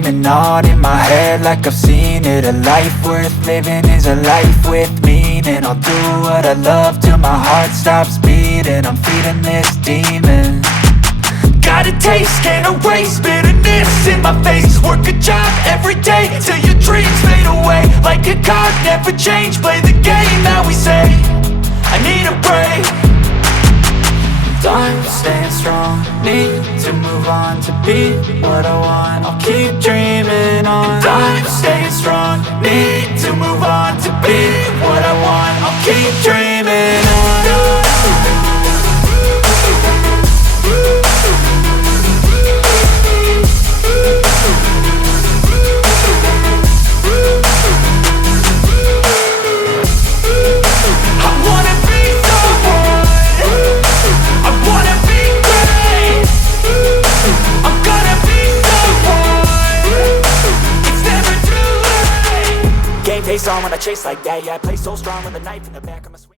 screaming out in my head like I've seen it. A life worth living is a life with meaning. I'll do what I love till my heart stops beating. I'm feeding this demon. Got a taste, can't erase bitterness in my face. Work a job every day till your dreams fade away. Like a card, never change, play the game that we say. I need a break. I'm staying strong, need to move on to be what I want. I'll keep dreaming on. I'm staying strong, need to move on to be what I want. I'll keep dreaming on. Game face on when I chase like that. Yeah, I play so strong with a knife in the back of my